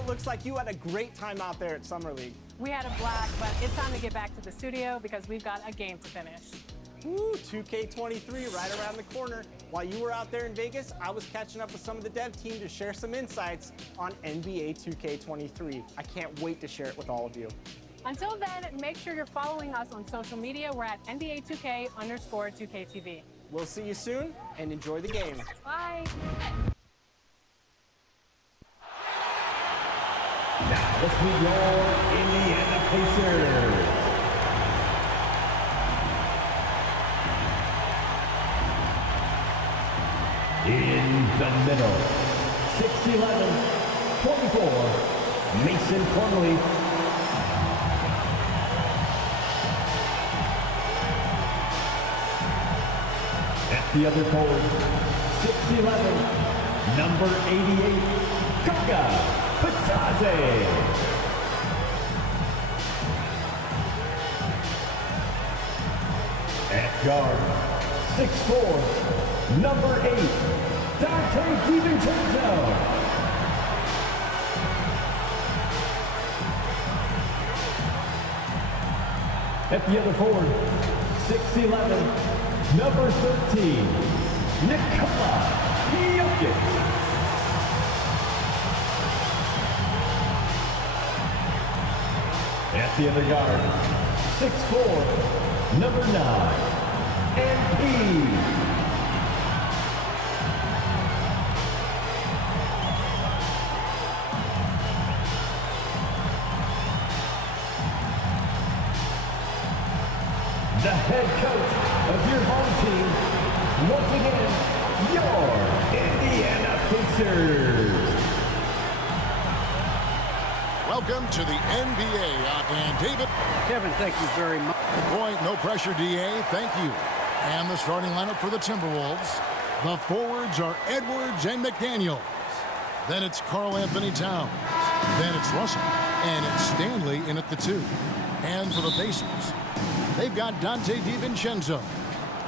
it looks like you had a great time out there at Summer League. We had a blast, but it's time to get back to the studio because we've got a game to finish. Woo, 2K23 right around the corner. While you were out there in Vegas, I was catching up with some of the dev team to share some insights on NBA 2K23. I can't wait to share it with all of you. Until then, make sure you're following us on social media. We're at NBA2K_2KTV. We'll see you soon, and enjoy the game. Bye. Now let's meet your Indiana Pacers. In the middle, 6'11", 24, Mason Plumlee. At the other forward, 6'11", number 88, Goga Bitadze. At guard, 6'4", number 8, Donte DiVincenzo. At the other forward, 6'11", number 13, Nikola Jokic. At the other guard, 6'4", number 9, MP. The head coach of your home team, once again, your Indiana Pacers. Welcome to the NBA, and David. Kevin, thank you very much. Point, no pressure, DA. Thank you. And the starting lineup for the Timberwolves. The forwards are Edwards and McDaniels. Then it's Karl Anthony Towns. Then it's Russell. And it's Stanley in at the 2. And for the Pacers, they've got Donte DiVincenzo.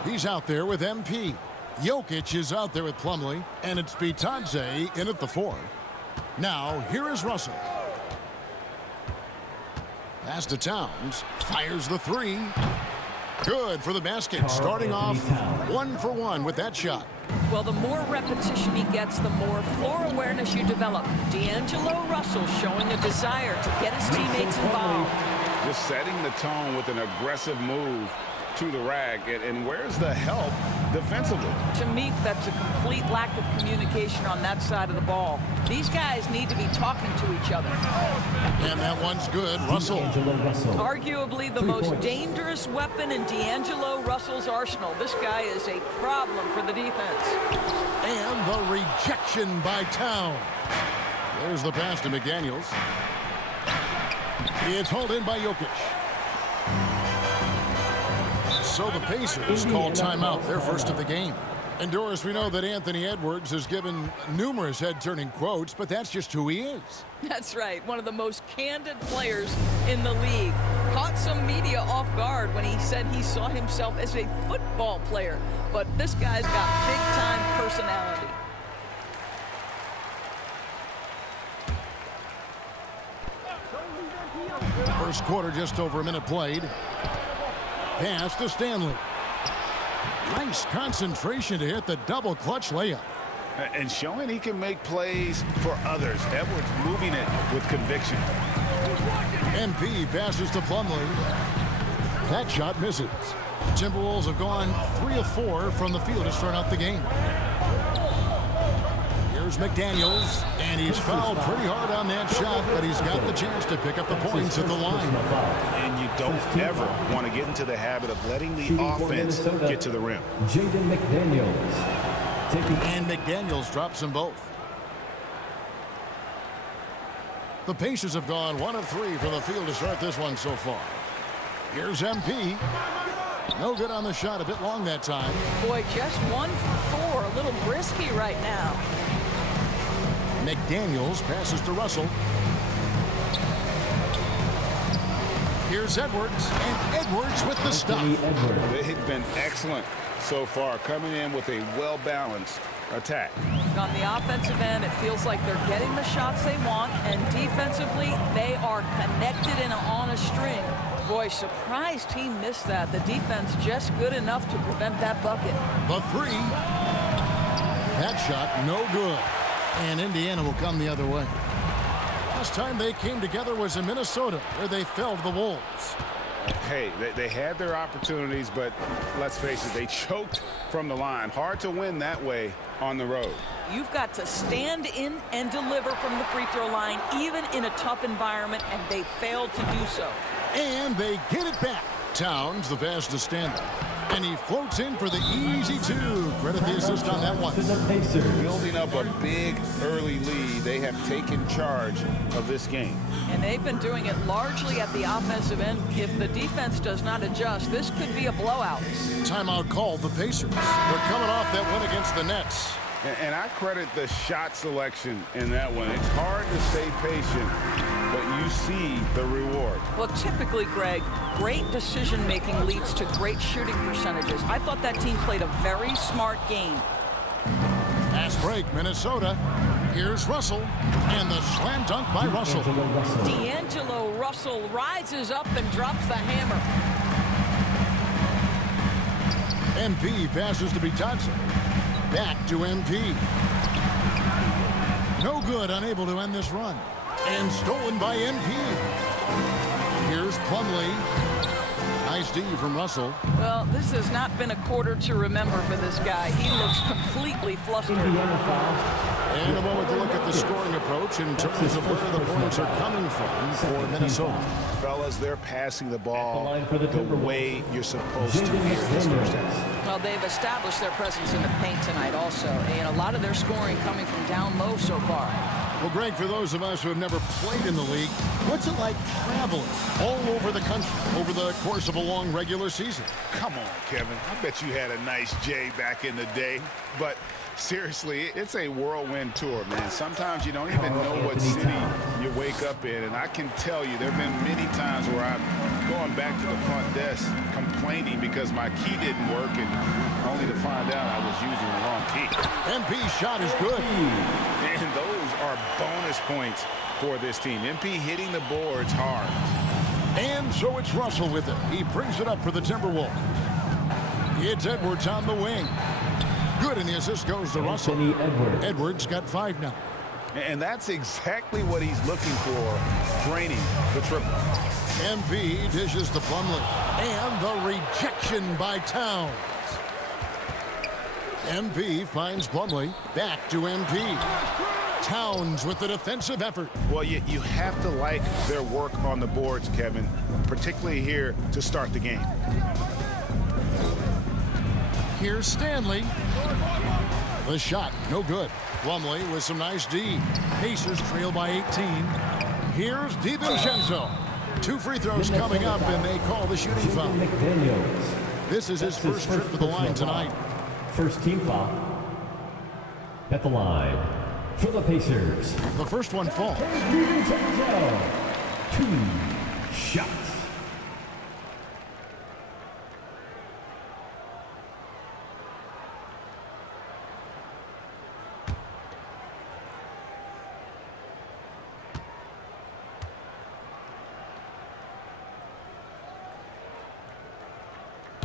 He's out there with MP. Jokic is out there with Plumlee. And it's Bitadze in at the 4. Now, here is Russell. Pass to Towns. Fires the 3. Good for the basket. Starting off 1 for 1 with that shot. Well, the more repetition he gets, the more floor awareness you develop. D'Angelo Russell showing a desire to get his teammates involved. Just setting the tone with an aggressive move to the rag. And where's the help defensively? To me, that's a complete lack of communication on that side of the ball. These guys need to be talking to each other. And that one's good. Russell. Arguably the most dangerous weapon in D'Angelo Russell's arsenal. This guy is a problem for the defense. And the rejection by Towns. There's the pass to McDaniels. It's hauled in by Jokic. So the Pacers call timeout, their first of the game. And Doris, we know that Anthony Edwards has given numerous head-turning quotes, but that's just who he is. That's right, one of the most candid players in the league. Caught some media off guard when he said he saw himself as a football player. But this guy's got big-time personality. First quarter, just over a minute played. Pass to Stanley. Nice concentration to hit the double clutch layup. And showing he can make plays for others. Edwards moving it with conviction. MP passes to Plumlee. That shot misses. Timberwolves have gone 3 of 4 from the field to start out the game. Here's McDaniels, and he's fouled pretty hard on that shot, but he's got the chance to pick up the points at the line. And you don't ever want to get into the habit of letting the offense get to the rim. Jaden McDaniels. And McDaniels drops them both. The Pacers have gone 1 of 3 from the field to start this one so far. Here's MP. No good on the shot, a bit long that time. Boy, just 1 for 4, a little brisky right now. McDaniels passes to Russell. Here's Edwards, and Edwards with the stop. They've been excellent so far, coming in with a well-balanced attack. On the offensive end, it feels like they're getting the shots they want, and defensively, they are connected and on a string. Boy, surprised he missed that. The defense just good enough to prevent that bucket. The three. That shot, no good. And Indiana will come the other way. Last time they came together was in Minnesota, where they fell to the Wolves. Hey, they had their opportunities, but let's face it, they choked from the line. Hard to win that way on the road. You've got to stand in and deliver from the free throw line, even in a tough environment, and they failed to do so. And they get it back. Towns, the pass to Stanley. And he floats in for the easy two. Credit the assist on that one. Building up a big early lead, they have taken charge of this game. And they've been doing it largely at the offensive end. If the defense does not adjust, this could be a blowout. Timeout called the Pacers. They're coming off that win against the Nets. And I credit the shot selection in that one. It's hard to stay patient, but you see the reward. Well, typically, Greg, great decision-making leads to great shooting percentages. I thought that team played a very smart game. Fast break, Minnesota. Here's Russell, and the slam dunk by Russell. D'Angelo Russell rises up and drops the hammer. MP passes to Bitadze. Back to MP. No good, unable to end this run. And stolen by MP. Here's Plumlee. Nice D from Russell. Well, this has not been a quarter to remember for this guy. He looks completely flustered. And a moment to look at the scoring approach in terms of where the points are coming from for Minnesota. Fellas, they're passing the ball the way you're supposed to here in this first half. Well, they've established their presence in the paint tonight also, and a lot of their scoring coming from down low so far. Well, Greg, for those of us who have never played in the league, what's it like traveling all over the country over the course of a long regular season? Come on, Kevin. I bet you had a nice J back in the day. But seriously, it's a whirlwind tour, man. Sometimes you don't even know what city you wake up in. And I can tell you there have been many times where I'm going back to the front desk complaining because my key didn't work, and only to find out I was using the wrong key. MP's shot is good. And those are bonus points for this team. MP hitting the boards hard. And so it's Russell with it. He brings it up for the Timberwolves. It's Edwards on the wing. Good, and the assist goes to Russell. Edwards got 5 now. And that's exactly what he's looking for, draining the triple. MP dishes to Plumlee. And the rejection by Towns. MP finds Plumlee. Back to MP. Towns with the defensive effort. Well, you have to like their work on the boards, Kevin, particularly here to start the game. Here's Stanley. The shot, no good. Plumlee with some nice D. Pacers trail by 18. Here's DiVincenzo. 2 free throws coming up, and they call the shooting foul. This is his first trip to the line tonight. First team foul at the line for the Pacers. The first one falls. 2 shots.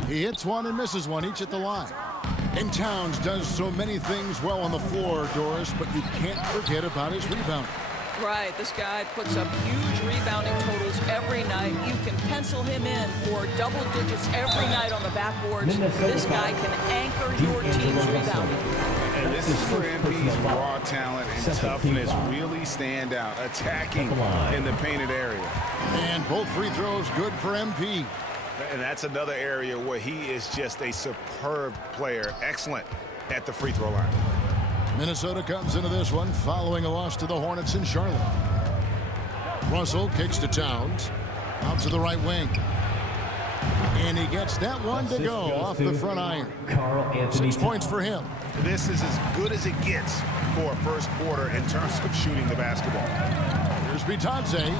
He hits one and misses one, each at the line. And Towns does so many things well on the floor, Doris, but you can't forget about his rebounding. Right, this guy puts up huge rebounding totals every night. You can pencil him in for double digits every night on the backboards. This guy can anchor your team's rebounding. And this is where MP's raw talent and toughness really stand out, attacking in the painted area. And both free throws good for MP. And that's another area where he is just a superb player, excellent at the free throw line. Minnesota comes into this one following a loss to the Hornets in Charlotte. Russell kicks to Towns. Out to the right wing. And he gets that one to go off the front iron. Karl-Anthony 6 points for him. This is as good as it gets for a first quarter in terms of shooting the basketball. Here's Bitadze.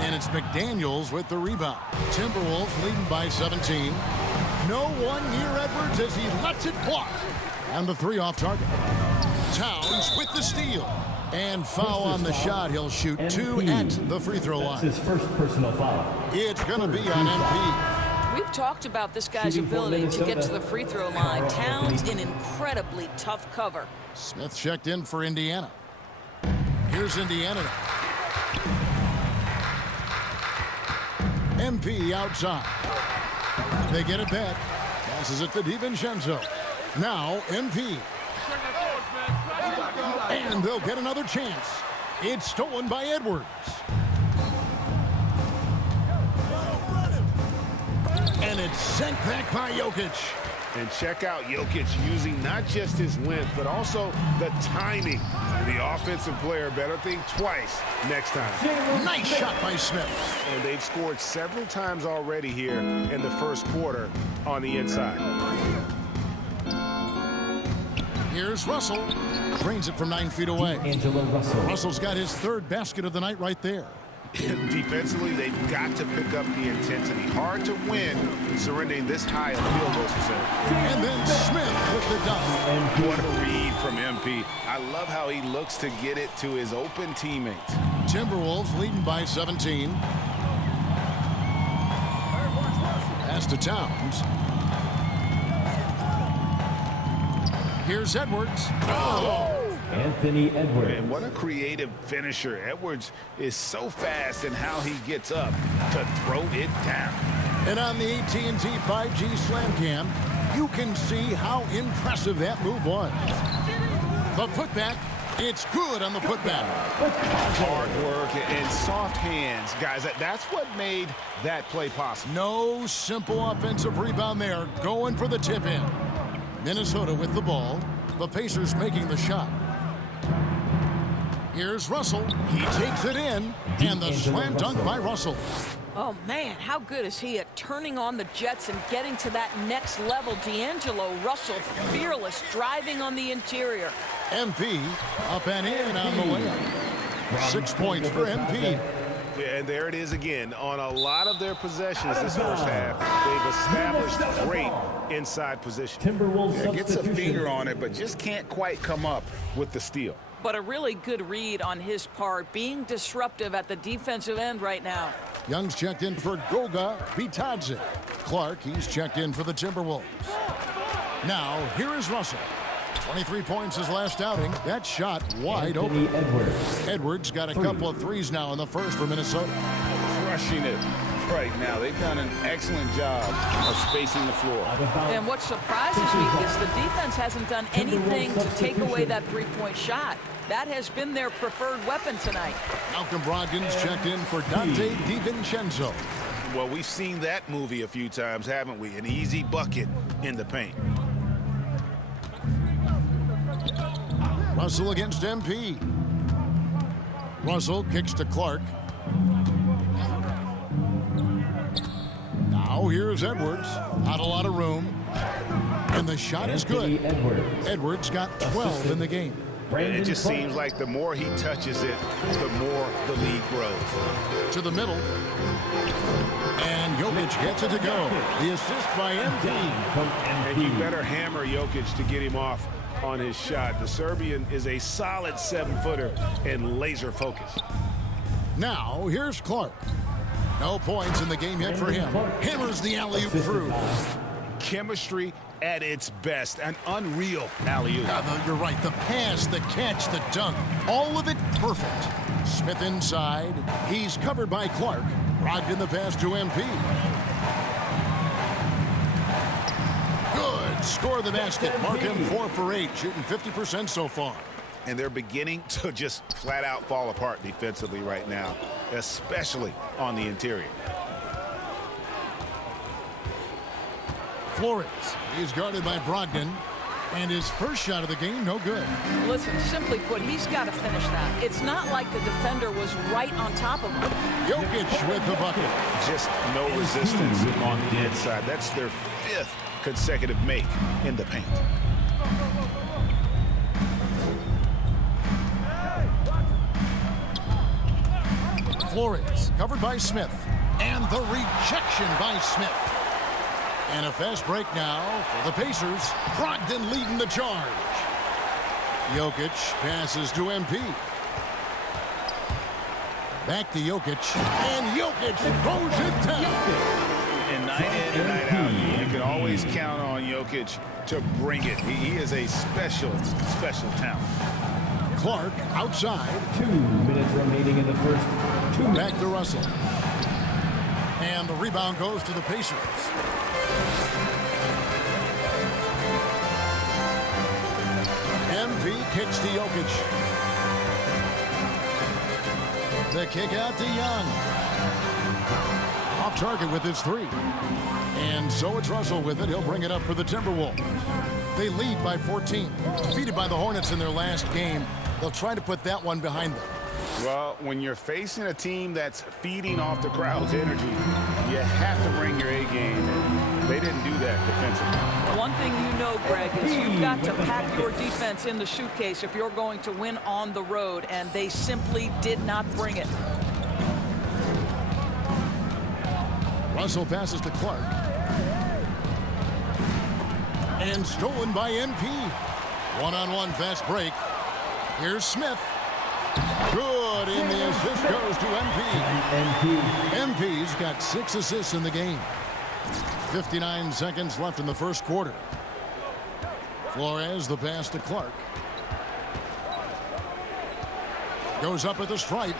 And it's McDaniels with the rebound. Timberwolves leading by 17. No one near Edwards as he lets it fly. And the three off target. Towns with the steal. And foul on the shot. He'll shoot 2 at the free throw line. That's his first personal foul. It's going to be on MP. We've talked about this guy's Shooting for ability to get to Minnesota. the free throw line. Towns in incredibly tough cover. Smith checked in for Indiana. Here's Indiana. MP outside. They get it back. Passes it to DiVincenzo. Now MP. And they'll get another chance. It's stolen by Edwards. And it's sent back by Jokic. And check out Jokic using not just his length, but also the timing. The offensive player better think twice next time. Nice shot by Smith. And they've scored several times already here in the first quarter on the inside. Here's Russell. Drains it from 9 feet away. Angelo Russell. Russell's got his third basket of the night right there. Defensively, they've got to pick up the intensity. Hard to win surrendering this high a field goal percentage. And then Smith with the dunk. What a read from MP. I love how he looks to get it to his open teammates. Timberwolves leading by 17. Pass to Towns. Here's Edwards. Oh! Anthony Edwards. And what a creative finisher. Edwards is so fast in how he gets up to throw it down. And on the AT&T 5G Slam Cam, you can see how impressive that move was. The putback, it's good on the putback. Hard work and soft hands. Guys, that's what made that play possible. No simple offensive rebound there. Going for the tip-in. Minnesota with the ball. The Pacers making the shot. Here's Russell. He takes it in. And the slam dunk by Russell. Oh, man, how good is he at turning on the Jets and getting to that next level? D'Angelo Russell, fearless, driving on the interior. MP up and in on the layup. 6 points for MP. Yeah, and there it is again. On a lot of their possessions this first half, they've established great inside position. Timberwolves Gets a substitution. finger on it, but just can't quite come up with the steal. But a really good read on his part, being disruptive at the defensive end right now. Young's checked in for Goga Bitadze. Clark, he's checked in for the Timberwolves. Now, here is Russell. 23 points his last outing. That shot wide Anthony open. Edwards. Edwards got a couple of threes now in the first for Minnesota. Crushing it right now. They've done an excellent job of spacing the floor. And what surprises me is the defense hasn't done anything to take away that three-point shot. That has been their preferred weapon tonight. Malcolm Brogdon's checked in for Dante DiVincenzo. Well, we've seen that movie a few times, haven't we? An easy bucket in the paint. Russell against MP. Russell kicks to Clark. Now here's Edwards. Not a lot of room. And the shot is Anthony good. Edwards. Edwards got 12 in the game. And it just seems like the more he touches it, the more the lead grows. To the middle. And Jokic gets it to go. The assist by MP. From And you MP. better hammer Jokic to get him off on his shot. The Serbian is a solid 7-footer and laser focused. Now here's Clark. No points in the game yet for him. Hammers the alley-oop through. Chemistry at its best. An unreal alley-oop. You're right. The pass, the catch, the dunk. All of it perfect. Smith inside. He's covered by Clark. Brogdon the pass to MP. Good. Score the basket. Mark him 4 for 8. Shooting 50% so far. And they're beginning to just flat out fall apart defensively right now, especially on the interior. Flores. He's guarded by Brogdon. And his first shot of the game, no good. Listen, simply put, he's got to finish that. It's not like the defender was right on top of him. Jokic with the bucket. Just no resistance on the inside. That's their 5th consecutive make in the paint. Flores covered by Smith. And the rejection by Smith. And a fast break now for the Pacers. Brogdon leading the charge. Jokic passes to MP. Back to Jokic. And Jokic throws it down. And night in and night out, you can always count on Jokic to bring it. He is a special talent. Clark outside. 2 minutes remaining in the first 2 minutes. Back to Russell. And the rebound goes to the Pacers. MP kicks to Jokic. The kick out to Young. Off target with his 3. And so it's Russell with it. He'll bring it up for the Timberwolves. They lead by 14. Defeated by the Hornets in their last game. They'll try to put that one behind them. Well, when you're facing a team that's feeding off the crowd's energy, you have to bring your A game, and they didn't do that defensively. One thing you know, Greg, is you've got to pack your defense in the suitcase if you're going to win on the road, and they simply did not bring it. Russell passes to Clark. And stolen by MP. One-on-one fast break. Here's Smith. Good, and the assist goes to MP. MP's got 6 assists in the game. 59 seconds left in the first quarter. Flores, the pass to Clark. Goes up at the stripe.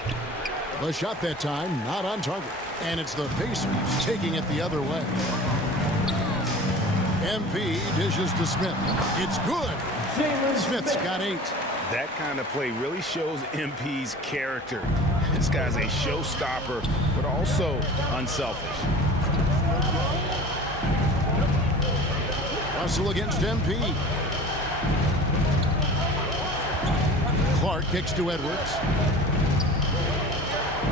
The shot that time, not on target. And it's the Pacers taking it the other way. MP dishes to Smith. It's good. Smith's got 8. That kind of play really shows MP's character. This guy's a showstopper, but also unselfish. Russell against MP. Clark kicks to Edwards.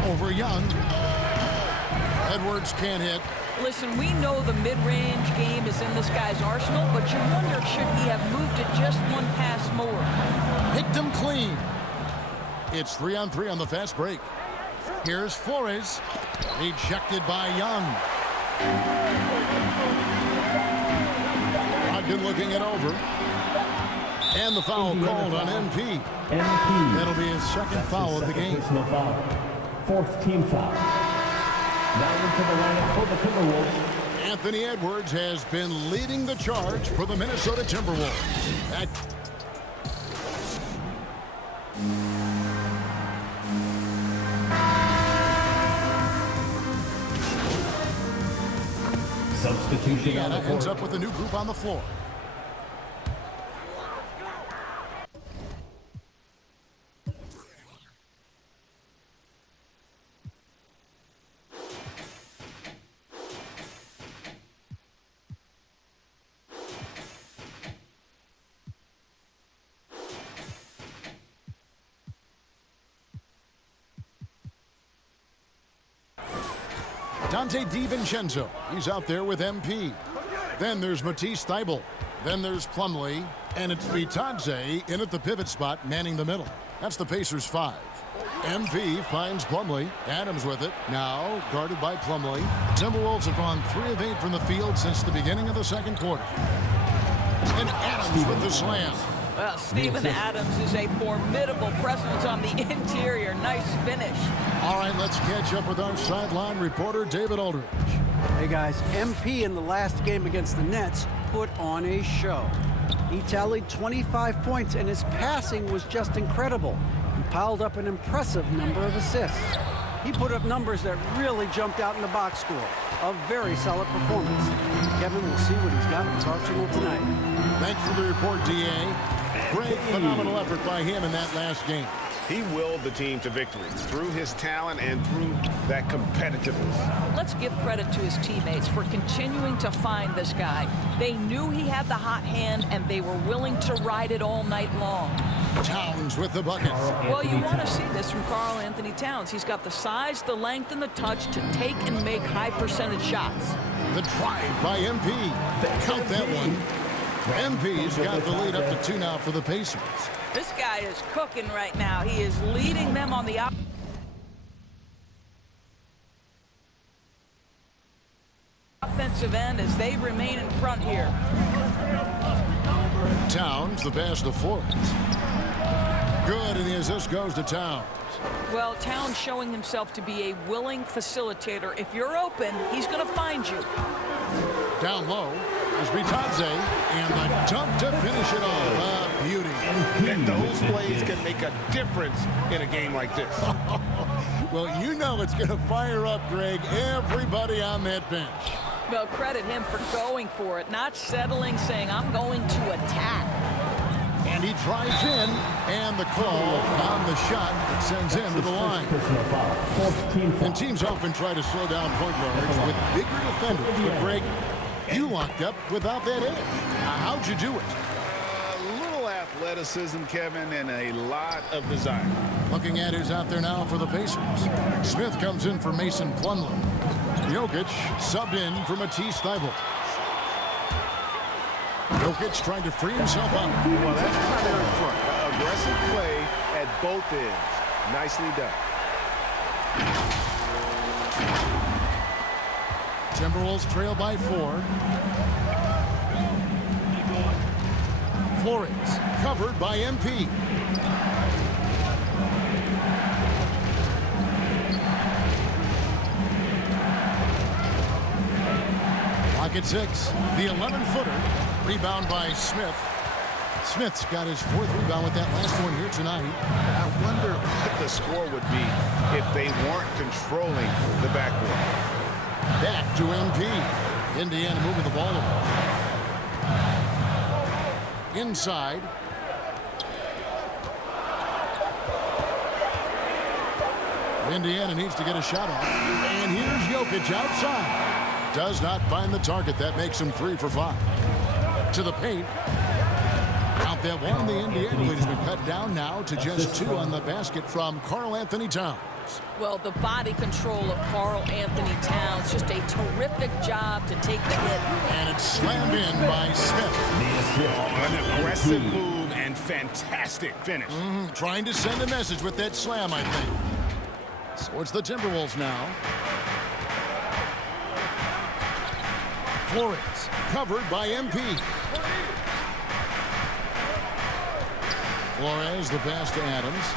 Over Young. Edwards can't hit. Listen, we know the mid-range game is in this guy's arsenal, but you wonder, should he have moved it just one pass more? Picked him clean. It's 3-on-3 on the fast break. Here's Flores. Ejected by Young. Brogdon looking it over. And the foul called on MP. That'll be his second foul of the game. Personal foul. 4th team foul. Now into the lineup for the Timberwolves. Anthony Edwards has been leading the charge for the Minnesota Timberwolves. Substitution on the Indiana ends court. up with a new group on the floor. Dante DiVincenzo, he's out there with MP. Then there's Matisse Thybulle. Then there's Plumlee. And it's Bitadze in at the pivot spot, manning the middle. That's the Pacers' 5. MP finds Plumlee. Adams with it. Now guarded by Plumlee. The Timberwolves have gone 3 of 8 from the field since the beginning of the second quarter. And Adams with the slam. Well, Steven Adams is a formidable presence on the interior. Nice finish. All right, let's catch up with our sideline reporter, David Aldridge. Hey, guys, MP in the last game against the Nets put on a show. He tallied 25 points, and his passing was just incredible. He piled up an impressive number of assists. He put up numbers that really jumped out in the box score. A very solid performance. Kevin will see what he's got in his arsenal tonight. Thanks for the report, D.A. Great, phenomenal effort by him in that last game. He willed the team to victory through his talent and through that competitiveness. Let's give credit to his teammates for continuing to find this guy. They knew he had the hot hand, and they were willing to ride it all night long. Towns with the bucket. Well, you want to see this from Karl Anthony Towns. He's got the size, the length, and the touch to take and make high-percentage shots. The drive by MP. Count that one. MP's got the lead up to 2 now for the Pacers. This guy is cooking right now. He is leading them on the offensive defensive end as they remain in front here. Towns, the pass to Flores. Good, and the assist goes to Towns. Well, Towns showing himself to be a willing facilitator. If you're open, he's going to find you. Down low is Bitadze, and the dunk to finish it off. A beauty. And those plays can make a difference in a game like this. Well, you know it's going to fire up, Greg, everybody on that bench. Well, credit him for going for it, not settling, saying, I'm going to attack. And he drives in, and the call on the shot that sends him to the line. And teams often try to slow down point guards with bigger defenders. But, Greg, you locked up without that edge. How'd you do it? A little athleticism, Kevin, and a lot of desire. Looking at who's out there now for the Pacers. Smith comes in for Mason Plumlee. Jokic subbed in for Matisse Thybulle. Jokic trying to free himself up. Well, that's why they're in front. Aggressive play at both ends. Nicely done. Timberwolves trail by 4. Flores covered by MP. Lock at 6. The 11-footer. Rebound by Smith. Smith's got his 4th rebound with that last one here tonight. I wonder what the score would be if they weren't controlling the backboard. Back to MP. Indiana moving the ball over. Inside. Indiana needs to get a shot off. And here's Jokic outside. Does not find the target. That makes him 3 for 5. To the paint. Out that one. The Indiana lead has been cut down now to just 2 on the basket from Karl Anthony Towns. Well, the body control of Karl Anthony Towns, just a terrific job to take the hit. And it's slammed in by Smith. An aggressive move and fantastic finish. Trying to send a message with that slam, I think. So it's the Timberwolves now. Flores covered by MP. Flores, the pass to Adams.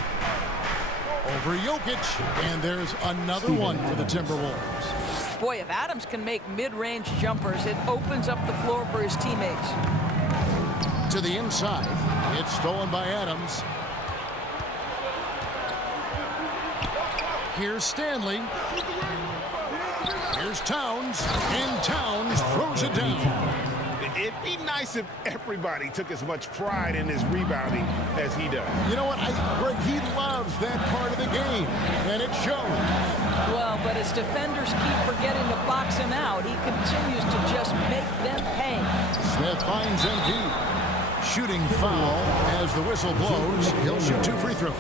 Over Jokic, and there's another one for the Timberwolves. Boy, if Adams can make mid-range jumpers, it opens up the floor for his teammates. To the inside, it's stolen by Adams. Here's Stanley. Here's Towns, and Towns throws it down. It'd be nice if everybody took as much pride in his rebounding as he does. You know what, Greg, he loves that part of the game, and it shows. Well, but as defenders keep forgetting to box him out, he continues to just make them pay. Smith finds MP. Shooting foul as the whistle blows. He'll shoot 2 free throws.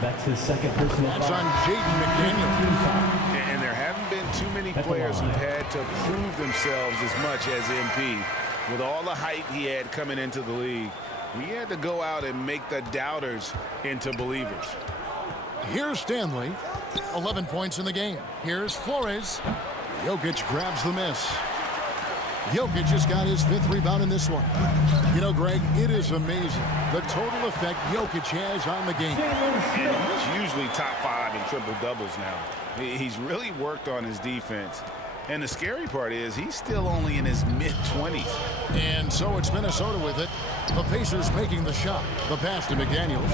That's his second personal foul. That's on Jaden McDaniel. And there haven't been too many players who've had to prove themselves as much as MP. With all the hype he had coming into the league, he had to go out and make the doubters into believers. Here's Stanley. 11 points in the game. Here's Flores. Jokic grabs the miss. Jokic just got his 5th rebound in this one. You know, Greg, it is amazing the total effect Jokic has on the game. And he's usually top 5 in triple-doubles now. He's really worked on his defense. And the scary part is he's still only in his mid-20s. And so it's Minnesota with it. The Pacers making the shot. The pass to McDaniels.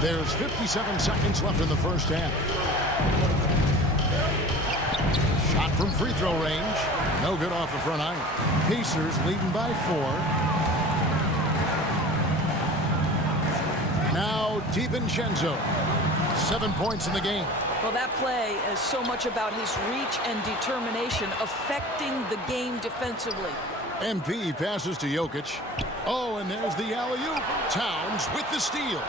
There's 57 seconds left in the first half. Shot from free throw range. No good off the front iron. Pacers leading by 4. Now DiVincenzo. 7 points in the game. Well, that play is so much about his reach and determination affecting the game defensively. MP passes to Jokic. Oh, and there's the alley-oop. Towns with the steal.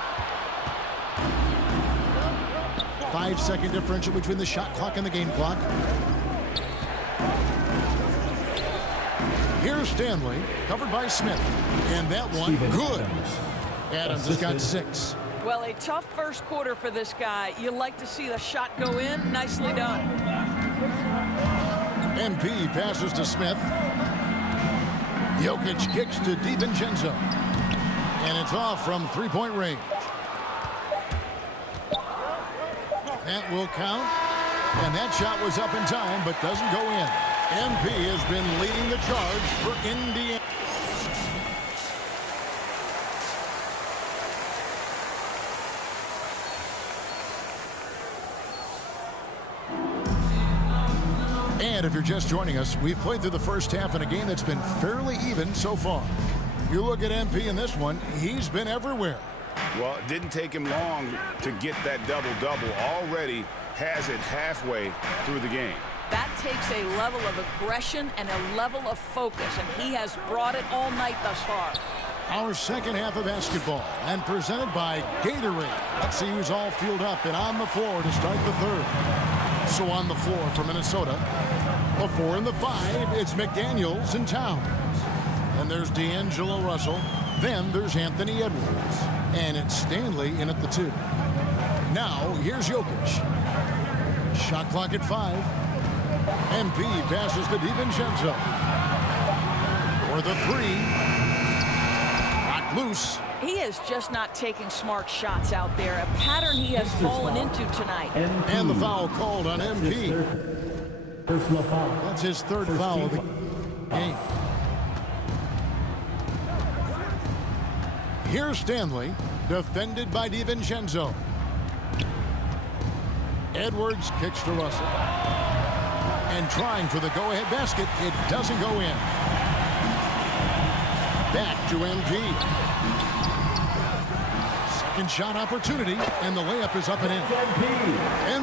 5-second differential between the shot clock and the game clock. Here's Stanley, covered by Smith. And that one, good. Adams has got 6. Well, a tough first quarter for this guy. You like to see the shot go in. Nicely done. MP passes to Smith. Jokic kicks to DiVincenzo. And it's off from three-point range. That will count. And that shot was up in time, but doesn't go in. MP has been leading the charge for Indiana. And if you're just joining us, we've played through the first half in a game that's been fairly even so far. You look at MP in this one, he's been everywhere. Well, it didn't take him long to get that double-double. Already has it halfway through the game. That takes a level of aggression and a level of focus, and he has brought it all night thus far. Our second half of basketball, and presented by Gatorade. Let's see who's all fueled up and on the floor to start the third. So on the floor for Minnesota, the 4 and the 5, it's McDaniels and Towns. And there's D'Angelo Russell. Then there's Anthony Edwards. And it's Stanley in at the 2. Now, here's Jokic. Shot clock at 5. MP passes to DiVincenzo. For the 3. Knocked loose. He is just not taking smart shots out there, a pattern he has fallen into tonight. And the foul called on MP. Personal foul. That's his third foul of the game. Here's Stanley, defended by DiVincenzo. Edwards kicks to Russell. And trying for the go-ahead basket, it doesn't go in. Back to MP. Second shot opportunity, and the layup is up and in.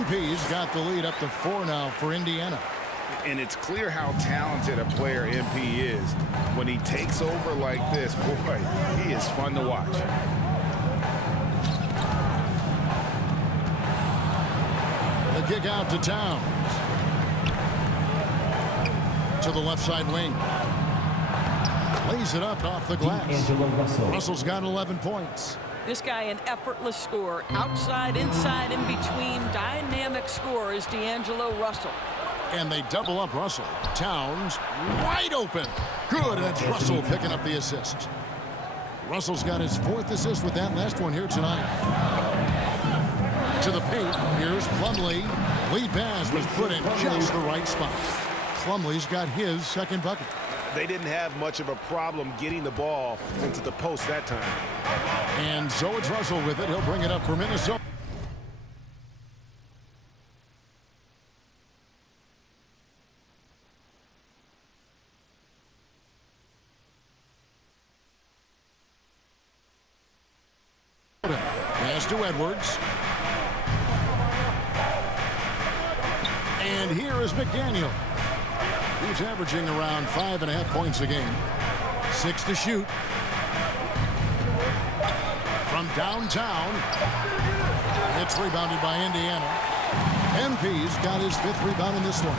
MP's got the lead up to 4 now for Indiana. And it's clear how talented a player MP is. When he takes over like this, boy, he is fun to watch. The kick out to Towns. To the left side wing. Lays it up off the glass. D'Angelo Russell. Russell's got 11 points. This guy, an effortless scorer. Outside, inside, in between. Dynamic scorer is D'Angelo Russell. And they double up Russell. Towns wide open. Good, and it's Russell picking up the assist. Russell's got his 4th assist with that last one here tonight. To the paint, here's Plumlee. Lead pass was put in just the right spot. Plumlee's got his second bucket. They didn't have much of a problem getting the ball into the post that time. And so it's Russell with it. He'll bring it up for Minnesota. Pass to Edwards. And here is McDaniel. He's averaging around 5.5 points a game. 6 to shoot. From downtown. It's rebounded by Indiana. MP's got his 5th rebound in this one.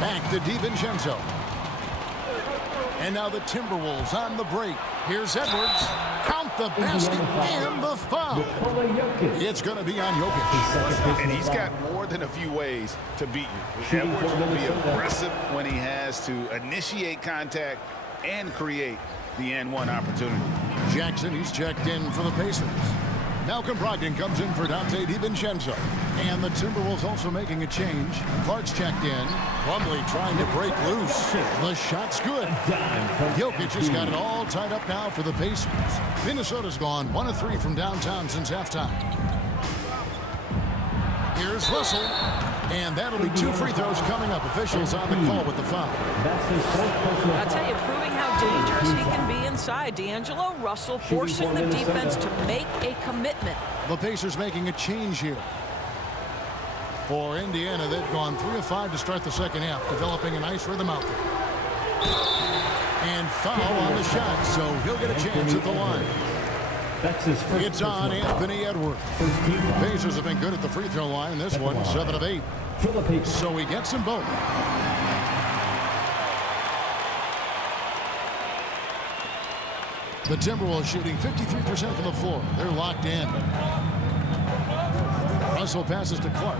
Back to DiVincenzo. And now the Timberwolves on the break. Here's Edwards. Count the basket and the foul. It's going to be on Jokic. And he's got more than a few ways to beat you. Edwards will be aggressive when he has to initiate contact and create the N1 opportunity. Jackson, he's checked in for the Pacers. Malcolm Brogdon comes in for Dante DiVincenzo. And the Timberwolves also making a change. Clark's checked in. Plumlee trying to break loose. The shot's good. Jokic has got it all tied up now for the Pacers. Minnesota's gone 1 of 3 from downtown since halftime. Here's Russell. And that'll be 2 free throws coming up. Officials on the call with the foul. I'll tell you, proving how dangerous he can be inside. D'Angelo Russell forcing the defense to make a commitment. The Pacers making a change here. For Indiana, they've gone 3 of 5 to start the second half, developing a nice rhythm out there. And foul on the shot, so he'll get a chance at the line. That's his first. It's on Anthony Edwards. Pacers have been good at the free throw line. This one, 7 of 8. So he gets them both. The Timberwolves shooting 53% from the floor. They're locked in. Russell passes to Clark.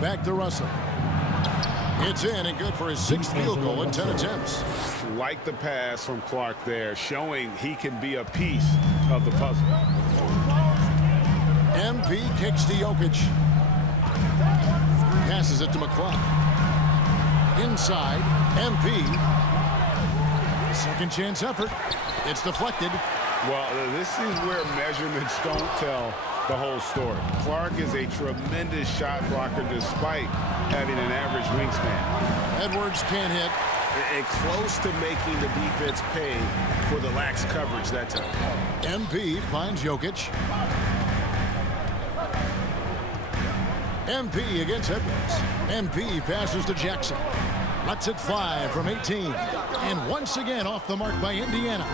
Back to Russell. It's in and good for his 6th field goal in 10 attempts. Like the pass from Clark there, showing he can be a piece of the puzzle. MP kicks to Jokic. Passes it to McCloud. Inside, MP. Second chance effort. It's deflected. Well, this is where measurements don't tell the whole story. Clark is a tremendous shot blocker despite having an average wingspan. Edwards can't hit. And close to making the defense pay for the lax coverage that time. MP finds Jokic. MP against Edwards. MP passes to Jackson. Lets it fly from 18. And once again off the mark by Indiana.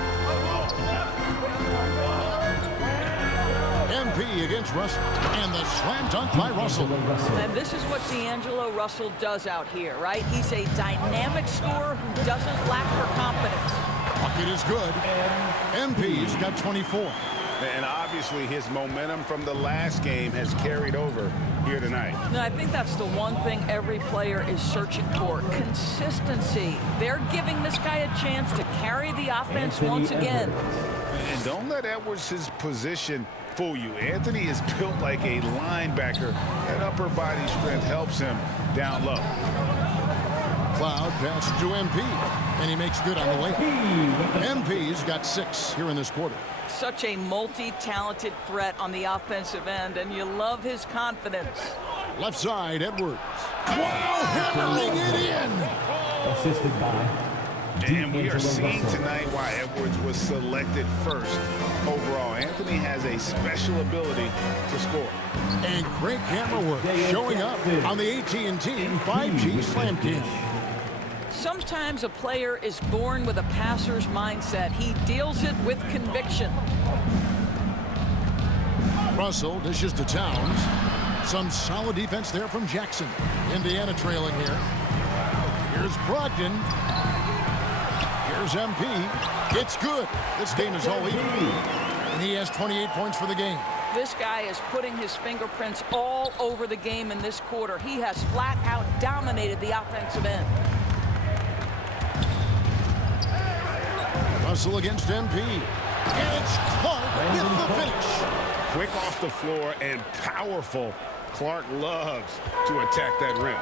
MP against Russell. And the slam dunk by Russell. And this is what D'Angelo Russell does out here, right? He's a dynamic scorer who doesn't lack for confidence. Bucket is good. MP's got 24. And obviously his momentum from the last game has carried over here tonight. No, I think that's the one thing every player is searching for. Consistency. They're giving this guy a chance to carry the offense once again. And don't let Edwards' position fool you. Anthony is built like a linebacker. That upper body strength helps him down low. Cloud passes to MP, and he makes good on the way. MP's got 6 here in this quarter. Such a multi-talented threat on the offensive end, and you love his confidence. Left side, Edwards. Wow, hammering it in! Assisted by And we are seeing tonight why Edwards was selected first overall. Anthony has a special ability to score. And great camera work showing up on the AT&T 5G Slam Cam. Sometimes a player is born with a passer's mindset. He deals it with conviction. Russell dishes to Towns. Some solid defense there from Jackson. Indiana trailing here. Here's Brogdon. Here's MP. It's good. This game is all even. And he has 28 points for the game. This guy is putting his fingerprints all over the game in this quarter. He has flat out dominated the offensive end. Russell against MP. And it's Clark with the finish. Quick off the floor and powerful. Clark loves to attack that rim.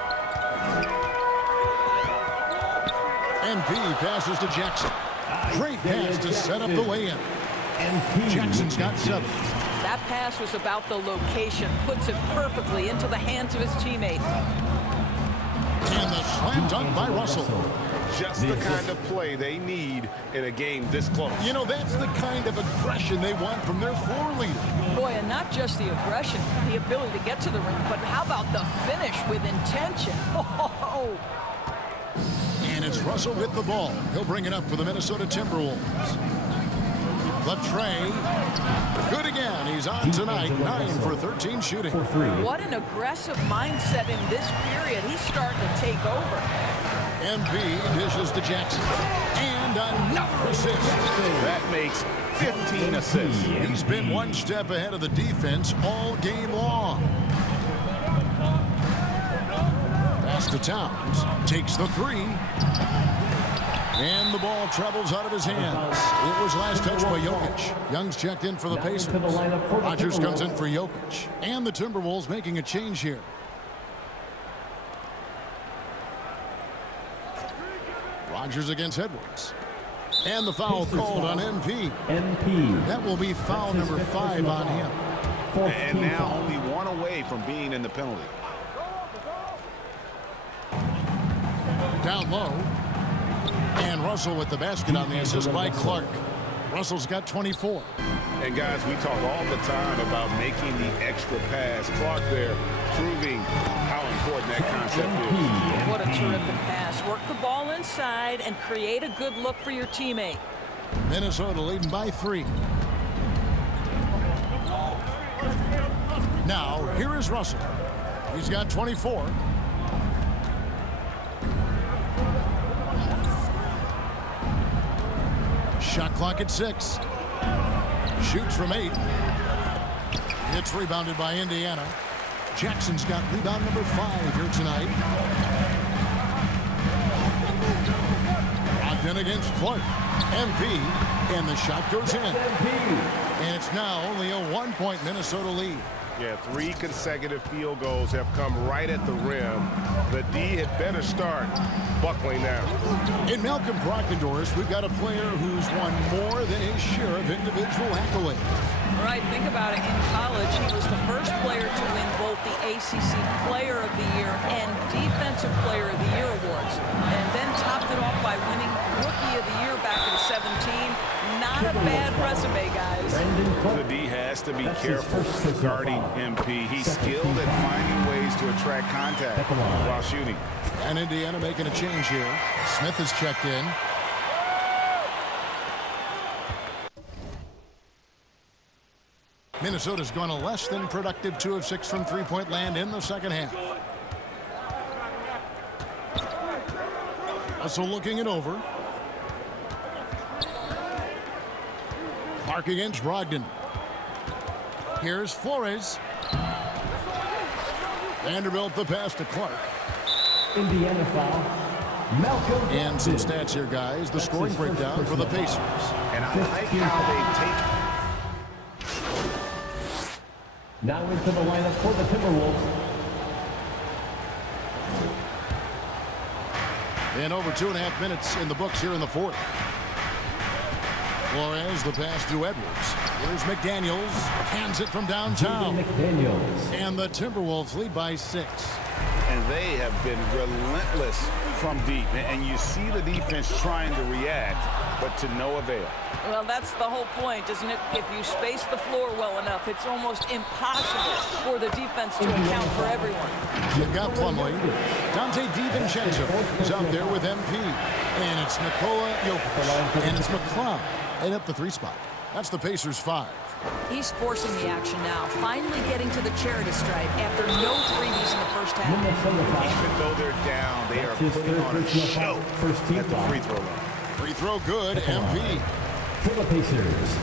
MP passes to Jackson. Great pass to set up the lay-in. Jackson's got 7. That pass was about the location. Puts it perfectly into the hands of his teammate. And the slam dunk by Russell. Just the kind of play they need in a game this close. You know, that's the kind of aggression they want from their floor leader. Boy, and not just the aggression, the ability to get to the rim, but how about the finish with intention? Oh. And it's Russell with the ball. He'll bring it up for the Minnesota Timberwolves. Latrey. Good again. He's on tonight. 9 for 13 shooting. What an aggressive mindset in this period. He's starting to take over. MP dishes to Jackson. And another assist. That makes 15 assists. He's been one step ahead of the defense all game long. Pass to Towns. Takes the 3. And the ball travels out of his hands. It was last touched by Jokic. Young's checked in for the Pacers. Rodgers comes in for Jokic. And the Timberwolves making a change here. Rodgers against Edwards. And the foul called on MP. That will be foul number 5 on him. And now only 1 away from being in the penalty. Down low. And Russell with the basket on the assist by Clark. Russell's got 24. And guys, we talk all the time about making the extra pass. Clark there proving how important that concept is. What a terrific pass. Work the ball inside and create a good look for your teammate. Minnesota leading by 3. Now, here is Russell. He's got 24. Shot clock at 6. Shoots from 8. It's rebounded by Indiana. Jackson's got rebound number 5 here tonight. Locked in against Clark. MP, and the shot goes in. And it's now only a 1-point Minnesota lead. Yeah, 3 consecutive field goals have come right at the rim. The D had better start buckling down. In Malcolm Brogdon, we've got a player who's won more than his share of individual accolades. Right, think about it. In college, he was the first player to win both the ACC Player of the Year and Defensive Player of the Year awards, and then topped it off by winning Rookie of the Year back in 2017. Not a bad resume, guys. The D has to be careful guarding MP. He's skilled at finding ways to attract contact while shooting. And Indiana making a change here. Smith has checked in. Minnesota's gone a less than productive 2 of 6 from three-point land in the second half. Also looking it over. Clark against Brogdon. Here's Flores. Vanderbilt the pass to Clark. Indiana foul. Malcolm. And some stats here, guys. The scoring breakdown for the Pacers. And I like how they've taken. Now into the lineup for the Timberwolves. And over 2.5 minutes in the books here in the fourth. Flores, the pass to Edwards. Here's McDaniels. Hands it from downtown. McDaniels. And the Timberwolves lead by 6. And they have been relentless from deep. And you see the defense trying to react, but to no avail. Well, that's the whole point, isn't it? If you space the floor well enough, it's almost impossible for the defense to account for everyone. You've got Plumlee. Dante DiVincenzo is out there with MP. And it's Nikola Jokic. And it's McCloud. And up the 3 spot. That's the Pacers 5. He's forcing the action now, finally getting to the charity stripe after no freebies in the first half. Even though they're down, they are putting on a show at the free throw line. Free throw good, MP. For the Pacers.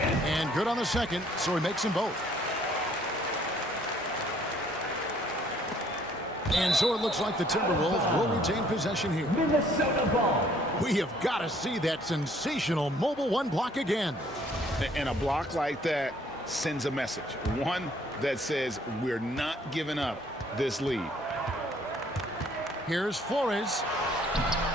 And good on the second, so he makes them both. And so it looks like the Timberwolves will retain possession here. Minnesota ball. We have got to see that sensational Mobile One block again. And a block like that sends a message. One that says we're not giving up this lead. Here's Flores.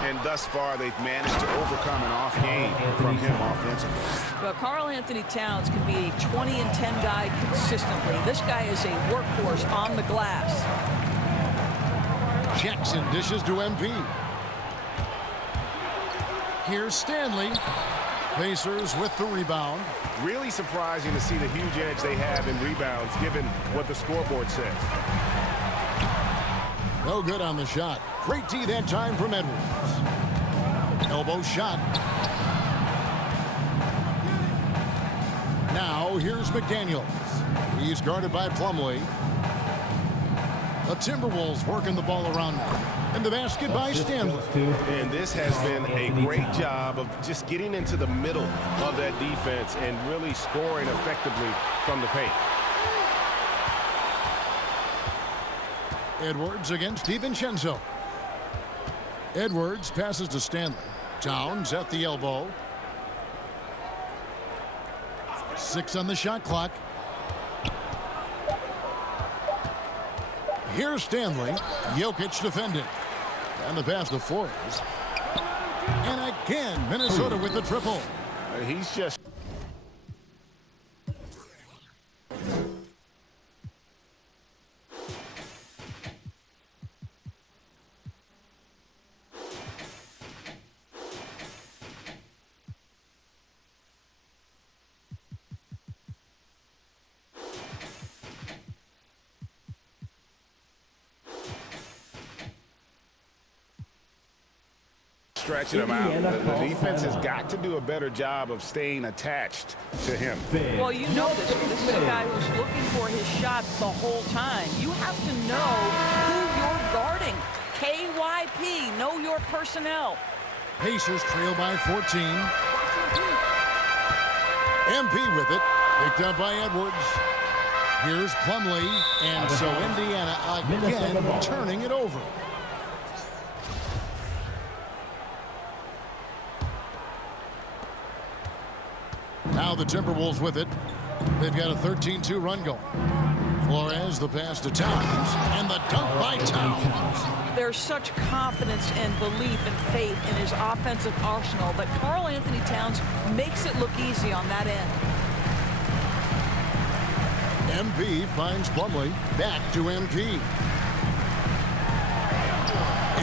And thus far, they've managed to overcome an off game from him offensively. Well, Karl Anthony Towns can be a 20 and 10 guy consistently. This guy is a workhorse on the glass. Jackson dishes to MP. Here's Stanley. Pacers with the rebound. Really surprising to see the huge edge they have in rebounds, given what the scoreboard says. No good on the shot. Great D that time from Edwards. Elbow shot. Now here's McDaniels. He's guarded by Plumlee. The Timberwolves working the ball around now. And the basket by Stanley. And this has been a great job of just getting into the middle of that defense and really scoring effectively from the paint. Edwards against DiVincenzo. Edwards passes to Stanley. Towns at the elbow. 6 on the shot clock. Here's Stanley. Jokic defending. And the pass to Flores. And again, Minnesota with the triple. He's just... stretching him out. The defense has got to do a better job of staying attached to him. Well, you know this. This is a guy who's looking for his shot the whole time. You have to know who you're guarding. KYP, know your personnel. Pacers trail by 14. MP with it. Picked up by Edwards. Here's Plumlee. And so Indiana again turning it over. Now the Timberwolves with it. They've got a 13-2 run going. Flores, the pass to Towns, and the dunk by Towns. There's such confidence and belief and faith in his offensive arsenal that Karl Anthony Towns makes it look easy on that end. MP finds Plumlee. Back to MP.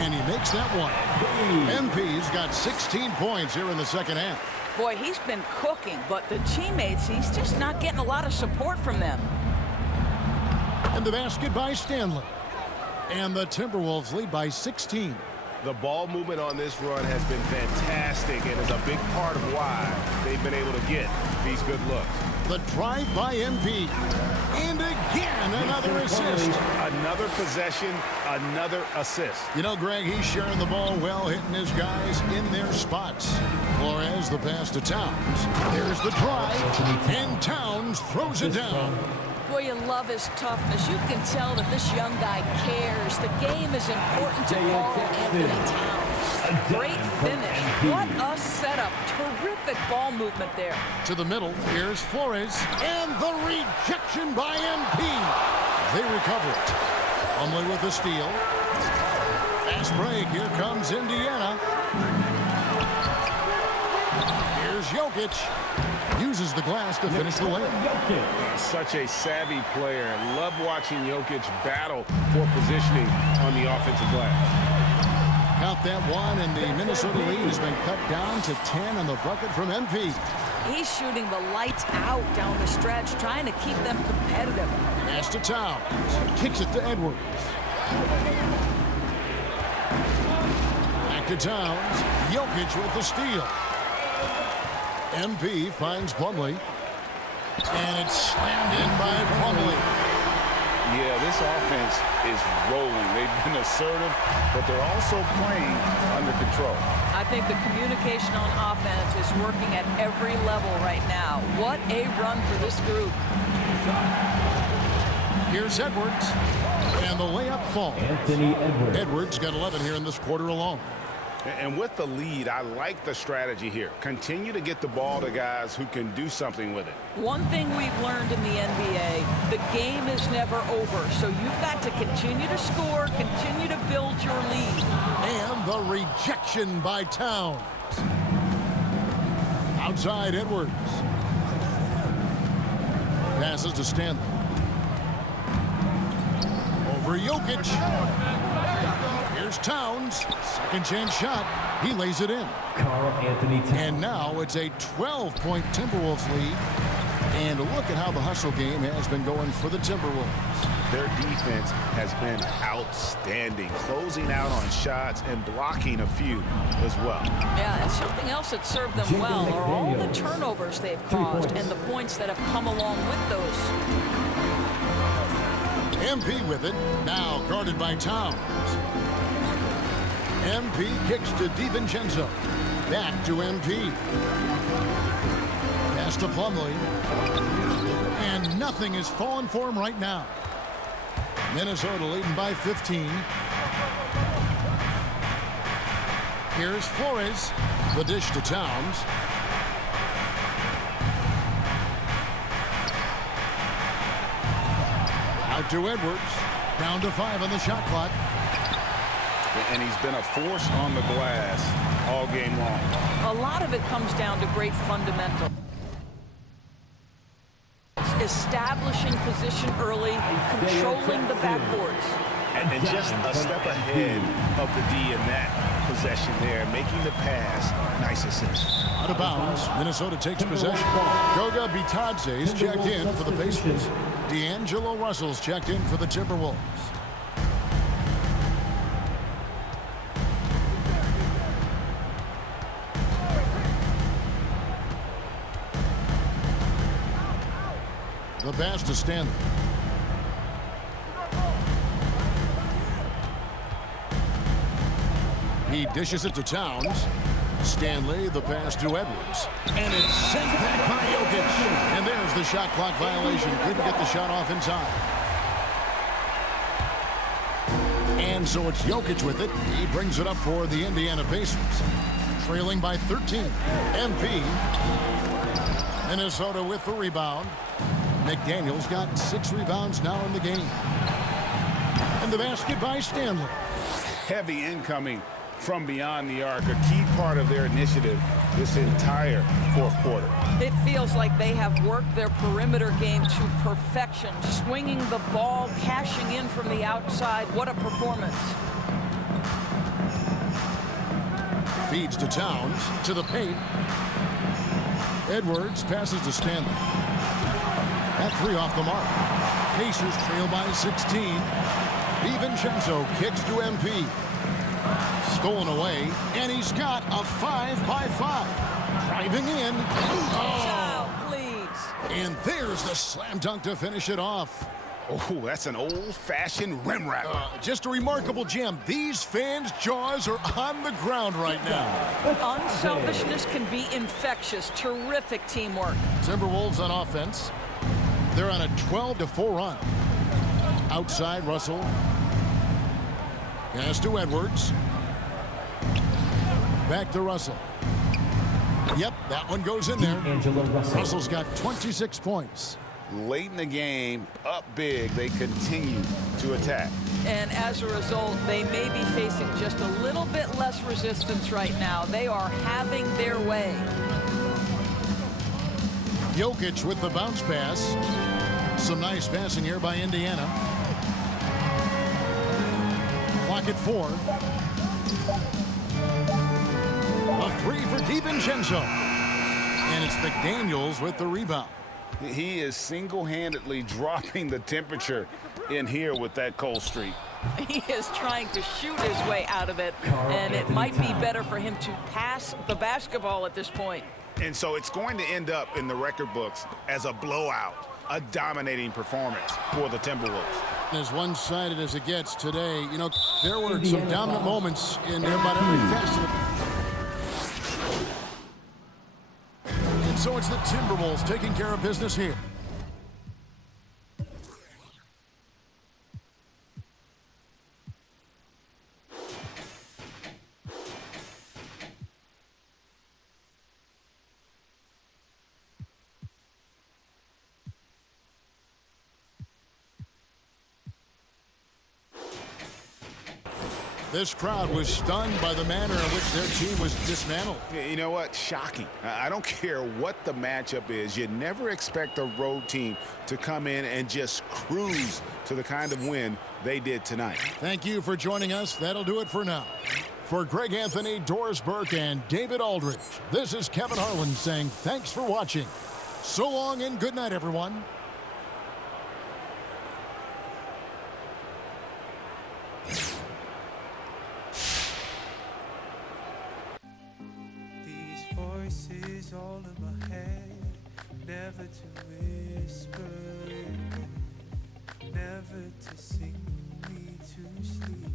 And he makes that one. MP's got 16 points here in the second half. Boy, he's been cooking, but the teammates, he's just not getting a lot of support from them. And the basket by Stanley. And the Timberwolves lead by 16. The ball movement on this run has been fantastic and is a big part of why they've been able to get these good looks. The drive by MP. And again, another assist. Another possession, another assist. You know, Greg, he's sharing the ball well, hitting his guys in their spots. Flores, the pass to Towns. There's the drive, and Towns throws it down. Boy, you love his toughness. You can tell that this young guy cares. The game is important to Karl Anthony Towns. Great finish. What a setup. Terrific ball movement there. To the middle, here's Flores, and the rejection by MP. They recover it. Plumlee with the steal. Fast break. Here comes Indiana. Here's Jokic. Uses the glass to finish the layup. Such a savvy player. Love watching Jokic battle for positioning on the offensive glass. Count that one, and the Minnesota lead has been cut down to 10 on the bucket from MP. He's shooting the lights out down the stretch, trying to keep them competitive. Pass to Towns. Kicks it to Edwards. Back to Towns. Jokic with the steal. MP finds Plumlee. And it's slammed in by Plumlee. Yeah, this offense is rolling. They've been assertive, but they're also playing under control. I think the communication on offense is working at every level right now. What a run for this group. Here's Edwards. And the layup falls. Anthony Edwards. Edwards got 11 here in this quarter alone. And with the lead, I like the strategy here. Continue to get the ball to guys who can do something with it. One thing we've learned in the NBA, the game is never over. So you've got to continue to score, continue to build your lead. And the rejection by Towns. Outside Edwards. Passes to Stanley. Over Jokic. Here's Towns. Second chance shot. He lays it in. Karl Anthony Towns. And now it's a 12-point Timberwolves lead. And look at how the hustle game has been going for the Timberwolves. Their defense has been outstanding, closing out on shots and blocking a few as well. Yeah, and something else that served them well are all the turnovers they've caused and the points that have come along with those. MP with it. Now guarded by Towns. MP kicks to DiVincenzo. Back to MP. Pass to Plumlee. And nothing is falling for him right now. Minnesota leading by 15. Here's Flores. The dish to Towns. Out to Edwards. Down to 5 on the shot clock. And he's been a force on the glass all game long. A lot of it comes down to great fundamentals. Establishing position early, controlling the backboards. And just a step ahead of the D in that possession there, making the pass. Nice assist. Out of bounds. Minnesota takes possession. Goga Bitadze is checked in for the Pacers. D'Angelo Russell's checked in for the Timberwolves. The pass to Stanley. He dishes it to Towns. Stanley, the pass to Edwards. And it's sent back by Jokic. And there's the shot clock violation. Couldn't get the shot off in time. And so it's Jokic with it. He brings it up for the Indiana Pacers. Trailing by 13. MP. Minnesota with the rebound. McDaniels got 6 rebounds now in the game. And the basket by Stanley. Heavy incoming from beyond the arc, a key part of their initiative this entire fourth quarter. It feels like they have worked their perimeter game to perfection, swinging the ball, cashing in from the outside. What a performance. Feeds to Towns, to the paint. Edwards passes to Stanley. That 3 off the mark. Pacers trail by 16. DiVincenzo kicks to MP. Stolen away, and he's got a 5-by-5. Driving in. Child, please. And there's the slam dunk to finish it off. Oh, that's an old-fashioned rim wrapper. Just a remarkable gem. These fans' jaws are on the ground right now. Unselfishness can be infectious. Terrific teamwork. Timberwolves on offense. They're on a 12-4 run. Outside, Russell. Pass to Edwards. Back to Russell. Yep, that one goes in there. Russell's got 26 points. Late in the game, up big, they continue to attack. And as a result, they may be facing just a little bit less resistance right now. They are having their way. Jokic with the bounce pass. Some nice passing here by Indiana. Clock at 4. A 3 for DiVincenzo. And it's McDaniels with the rebound. He is single-handedly dropping the temperature in here with that cold streak. He is trying to shoot his way out of it, and it might be better for him to pass the basketball at this point. And so it's going to end up in the record books as a blowout, a dominating performance for the Timberwolves. As one-sided as it gets today, you know, there were some dominant moments in about every facet of. And so it's the Timberwolves taking care of business here. This crowd was stunned by the manner in which their team was dismantled. You know what? Shocking. I don't care what the matchup is. You never expect a road team to come in and just cruise to the kind of win they did tonight. Thank you for joining us. That'll do it for now. For Greg Anthony, Doris Burke, and David Aldridge, this is Kevin Harlan saying thanks for watching. So long and good night, everyone. Voices all in my head, never to whisper, never to sing me to sleep.